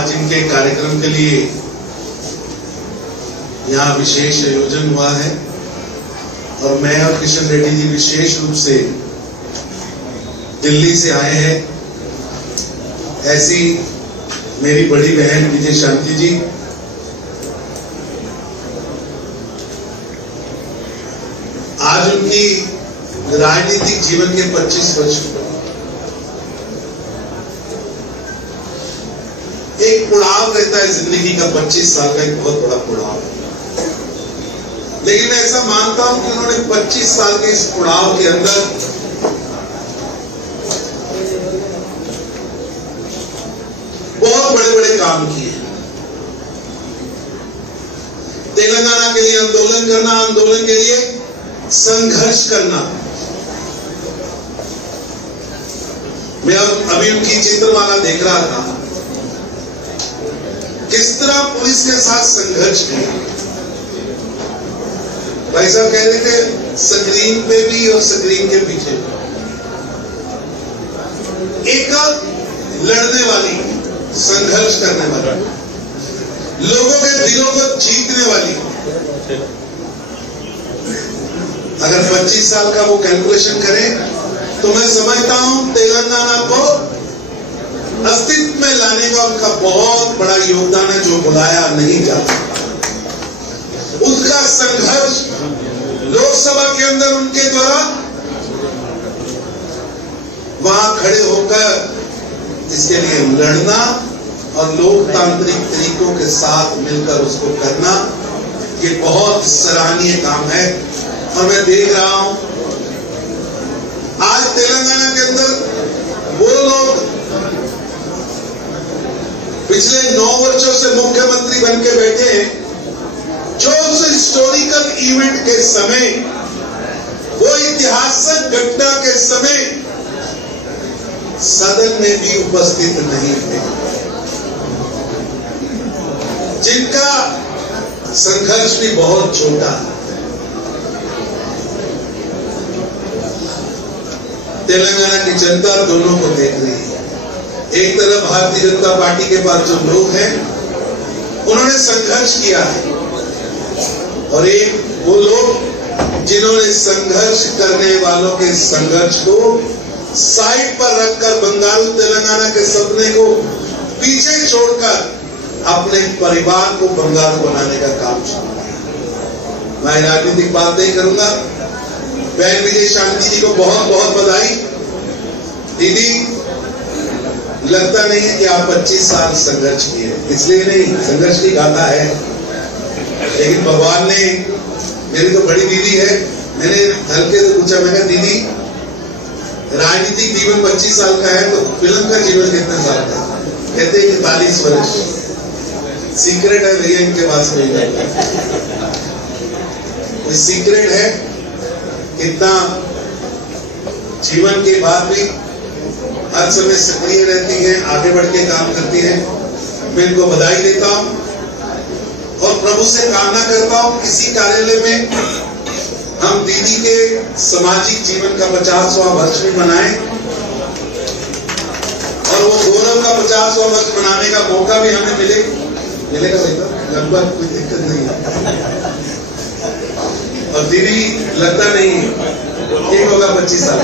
आज इनके कार्यक्रम के लिए यहाँ विशेष आयोजन हुआ है और मैं और किशन रेड्डी जी विशेष रूप से दिल्ली से आए हैं। ऐसी मेरी बड़ी बहन विजय शांति जी, आज उनकी राजनीतिक जीवन के 25 वर्ष पूरे। एक पुड़ाव रहता है जिंदगी का, 25 साल का एक बहुत बड़ा पुड़ाव है, लेकिन मैं ऐसा मानता हूं कि उन्होंने 25 साल के इस पुड़ाव के अंदर बहुत बड़े बड़े काम किए। तेलंगाना के लिए आंदोलन करना, आंदोलन के लिए संघर्ष करना। मैं अभी उनकी चित्रमाला देख रहा था, किस तरह पुलिस के साथ संघर्ष किया। भाई साहब कह रहे थे स्क्रीन पे भी और स्क्रीन के पीछे एक लड़ने वाली, संघर्ष करने वाली, लोगों के दिलों को जीतने वाली। अगर 25 साल का वो कैलकुलेशन करें तो मैं समझता हूं तेलंगाना को अस्तित्व में लाने का उनका बहुत बड़ा योगदान है, जो बुलाया नहीं जा सकता। उसका संघर्ष लोकसभा के अंदर उनके द्वारा वहां खड़े होकर इसके लिए लड़ना और लोकतांत्रिक तरीकों के साथ मिलकर उसको करना, ये बहुत सराहनीय काम है। और मैं देख रहा हूं आज तेलंगाना के अंदर वो लोग पिछले 9 वर्षों से मुख्यमंत्री बन के बैठे हैं, जो उस हिस्टोरिकल इवेंट के समय, वो ऐतिहासिक घटना के समय सदन में भी उपस्थित नहीं थे, जिनका संघर्ष भी बहुत छोटा है। तेलंगाना की जनता दोनों को देख रही है। एक तरफ भारतीय जनता पार्टी के पास जो लोग हैं उन्होंने संघर्ष किया है, और एक वो लोग जिन्होंने संघर्ष करने वालों के संघर्ष को साइड पर रखकर बंगारू तेलंगाना के सपने को पीछे छोड़कर अपने परिवार को बंगारू बनाने का काम शुरू किया। मैं राजनीतिक बात नहीं करूंगा। बहन विजय शांति जी को बहुत बहुत बधाई। दीदी, लगता नहीं है कि आप 25 साल संघर्ष किए, इसलिए नहीं, संघर्ष की गाथा है, लेकिन भगवान ने, मेरी तो बड़ी दीदी है, मैंने हल्के से पूछा, मैंने दीदी राजनीतिक जीवन 25 साल का है तो फिल्म का जीवन कितने साल का है? कहते हैं 41 वर्ष। सीक्रेट है भैया इनके पास में, कोई सीक्रेट है? कितना जीवन के बाद भी हर समय सक्रिय रहती है, आगे बढ़ के काम करती है। मैं इनको बधाई देता हूं और प्रभु से कामना करता हूं किसी कार्यालय में हम दीदी के सामाजिक जीवन का 50वां वर्ष भी मनाएं, और वो गौरव का 50वां वर्ष मनाने का मौका भी हमें मिलेगा बेटा, लगभग कोई दिक्कत नहीं है। और दीदी लगता नहीं ठीक होगा 25 साल।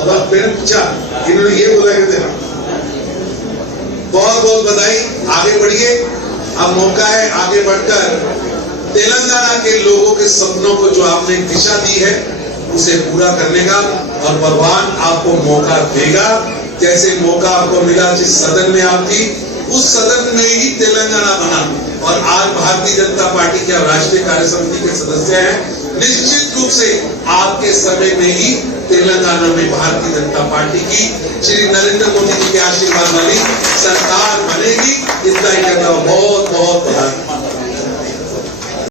अब मैंने पूछा, इन्होंने ये बोला कि देना बहुत बहुत बधाई, आगे बढ़िए, अब मौका है आगे बढ़कर तेलंगाना के लोगों के सपनों को जो आपने दिशा दी है उसे पूरा करने का, और भगवान आपको मौका देगा। जैसे मौका आपको मिला जिस सदन में आप थी, उस सदन में ही तेलंगाना बना, और आज भारतीय जनता पार्टी के राष्ट्रीय कार्य समिति के सदस्य हैं। निश्चित रूप से आपके समय में ही तेलंगाना में भारतीय जनता पार्टी की श्री नरेंद्र मोदी जी के आशीर्वाद वाली सरकार बनेगी। इतना ही कहता हूं, बहुत बहुत बधाई।